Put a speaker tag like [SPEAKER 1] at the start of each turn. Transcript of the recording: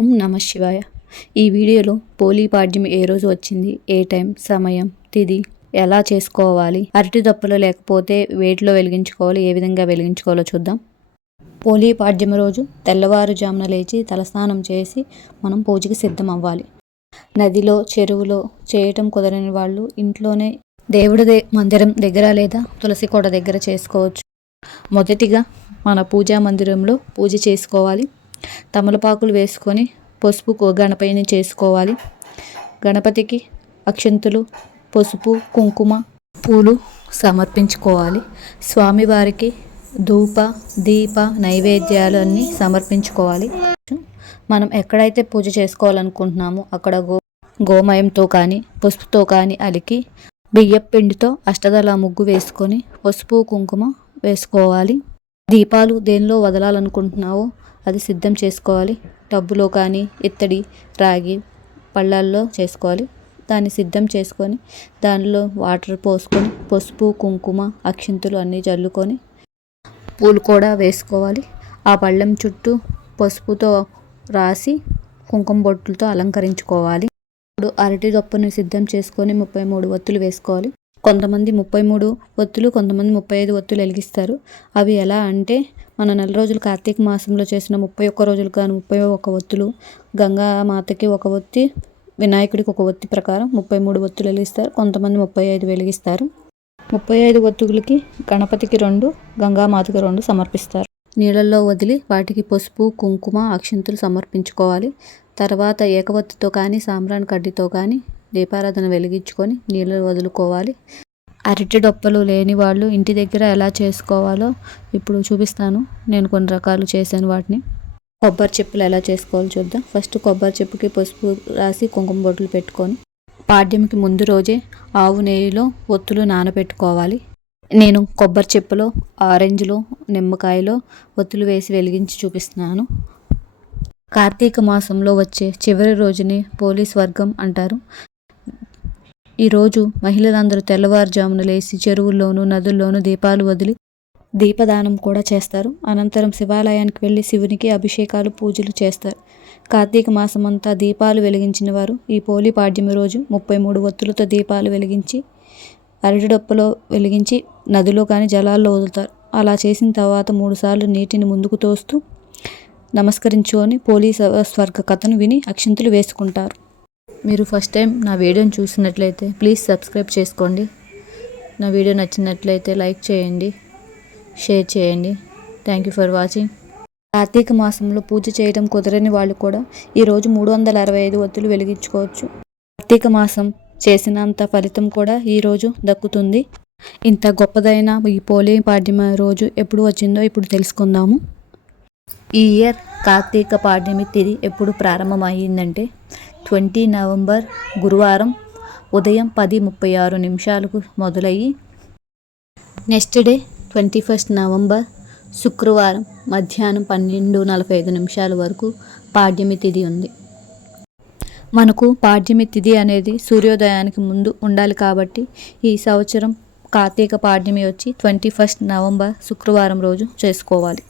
[SPEAKER 1] ఓం నమ శివాయ. ఈ వీడియోలో పోలీ పాడ్యం ఏ రోజు వచ్చింది ఏ టైం సమయం తిది ఎలా చేసుకోవాలి అరటి దప్పులు లేకపోతే వేటిలో వెలిగించుకోవాలి ఏ విధంగా వెలిగించుకోవాలో చూద్దాం. పోలీ పాడ్యం రోజు తెల్లవారుజామున లేచి తలస్నానం చేసి మనం పూజకి సిద్ధం అవ్వాలి నదిలో చెరువులో చేయటం కుదరని వాళ్ళు ఇంట్లోనే దేవుడి దే- మందిరం దగ్గర లేదా తులసి కోట దగ్గర చేసుకోవచ్చు. మొదటిగా మన పూజా మందిరంలో పూజ చేసుకోవాలి. తమలపాకులు వేసుకొని పసుపు గణపతిని చేసుకోవాలి. గణపతికి అక్షంతులు పసుపు కుంకుమ పూలు సమర్పించుకోవాలి. స్వామివారికి ధూప దీప నైవేద్యాలు అన్నీ సమర్పించుకోవాలి. మనం ఎక్కడైతే పూజ చేసుకోవాలనుకుంటున్నామో అక్కడ గో గోమయంతో కానీ పసుపుతో కానీ అలికి బియ్యపు పిండితో అష్టదళ ముగ్గు వేసుకొని పసుపు కుంకుమ వేసుకోవాలి. దీపాలు దేనిలో వదలాలనుకుంటున్నావో అది సిద్ధం చేసుకోవాలి. టబ్బులో కానీ ఇత్తడి రాగి పళ్ళల్లో చేసుకోవాలి. దాన్ని సిద్ధం చేసుకొని దానిలో వాటర్ పోసుకొని పసుపు కుంకుమ అక్షింతలు అన్నీ జల్లుకొని పూలు కూడా వేసుకోవాలి. ఆ పళ్ళెం చుట్టూ పసుపుతో రాసి కుంకుమ బొట్టులతో అలంకరించుకోవాలి. ఇప్పుడు అరటి దొప్పని సిద్ధం చేసుకొని ముప్పై మూడు ఒత్తులు వేసుకోవాలి. కొంతమంది ముప్పై మూడు ఒత్తులు కొంతమంది ముప్పై ఐదు ఒత్తులు వెలిగిస్తారు. అవి ఎలా అంటే మన నెల రోజులు కార్తీక మాసంలో చేసిన ముప్పై ఒక్క రోజులు కానీ ముప్పై ఒక్క ఒత్తులు గంగామాతకి ఒక ఒత్తి వినాయకుడికి ఒక ఒత్తి ప్రకారం ముప్పై మూడు ఒత్తులు వెలిగిస్తారు. కొంతమంది ముప్పై ఐదు వెలిగిస్తారు. ముప్పై ఐదు ఒత్తులకి గణపతికి రెండు గంగామాతకి రెండు సమర్పిస్తారు. నీళ్ళల్లో వదిలి వాటికి పసుపు కుంకుమ అక్షింతలు సమర్పించుకోవాలి. తర్వాత ఏకవత్తితో కానీ సాంబ్రాణి కడ్డీతో కానీ దీపారాధన వెలిగించుకొని నీళ్ళు వదులుకోవాలి. అరటి డొప్పలు లేని వాళ్ళు ఇంటి దగ్గర ఎలా చేసుకోవాలో ఇప్పుడు చూపిస్తాను. నేను కొన్ని రకాలు చేశాను వాటిని. కొబ్బరి చెప్పులు ఎలా చేసుకోవాలో చూద్దాం. ఫస్ట్ కొబ్బరి చెప్పుకి పసుపు రాసి కుంకుమ బొట్లు పెట్టుకొని పాడ్యంకి ముందు రోజే ఆవు నెయ్యిలో ఒత్తులు నానబెట్టుకోవాలి నేను కొబ్బరి చెప్పులో ఆరెంజ్లో నిమ్మకాయలో ఒత్తులు వేసి వెలిగించి చూపిస్తున్నాను. కార్తీక మాసంలో వచ్చే చివరి రోజుని పోలీస్ వర్గం అంటారు. ఈరోజు మహిళలందరూ తెల్లవారుజామున లేచి చెరువుల్లోనూ నదుల్లోనూ దీపాలు వదిలి దీపదానం కూడా చేస్తారు. అనంతరం శివాలయానికి వెళ్ళి శివునికి అభిషేకాలు పూజలు చేస్తారు. కార్తీక మాసమంతా దీపాలు వెలిగించిన వారు ఈ పోలి పాడ్యమి రోజు ముప్పై మూడు ఒత్తులతో దీపాలు వెలిగించి అరటిడొప్పలో వెలిగించి నదిలో కానీ జలాల్లో వదులుతారు. అలా చేసిన తర్వాత మూడుసార్లు నీటిని ముందుకు తోస్తూ నమస్కరించుకొని పోలీస్ స్వర్గ కథను విని అక్షింతలు వేసుకుంటారు. మీరు ఫస్ట్ టైం నా వీడియోని చూసినట్లయితే ప్లీజ్ సబ్స్క్రైబ్ చేసుకోండి. నా వీడియో నచ్చినట్లయితే లైక్ చేయండి షేర్ చేయండి. Thank you for watching. Kartika మాసంలో పూజ చేయడం కుదరని వాళ్ళు కూడా ఈరోజు మూడు వందల అరవై ఐదు ఒత్తులు వెలిగించుకోవచ్చు. కార్తీక మాసం చేసినంత ఫలితం కూడా ఈరోజు దక్కుతుంది. ఇంత గొప్పదైన ఈ పోలీ పాడ్యమ రోజు ఎప్పుడు వచ్చిందో ఇప్పుడు తెలుసుకుందాము. ఈ ఇయర్ కార్తీక పాడ్యమి తిథి ఎప్పుడు ప్రారంభమైందంటే ట్వంటీ నవంబర్ గురువారం ఉదయం పది ముప్పై ఆరు నిమిషాలకు మొదలయ్యి next day twenty first November శుక్రవారం మధ్యాహ్నం పన్నెండు నలభై ఐదు నిమిషాల వరకు పాడ్యమి తిథి ఉంది. మనకు పాడ్యమి తిథి అనేది సూర్యోదయానికి ముందు ఉండాలి కాబట్టి ఈ సంవత్సరం కార్తీక పాడ్యమి వచ్చి ట్వంటీ ఫస్ట్ నవంబర్ శుక్రవారం రోజు చేసుకోవాలి.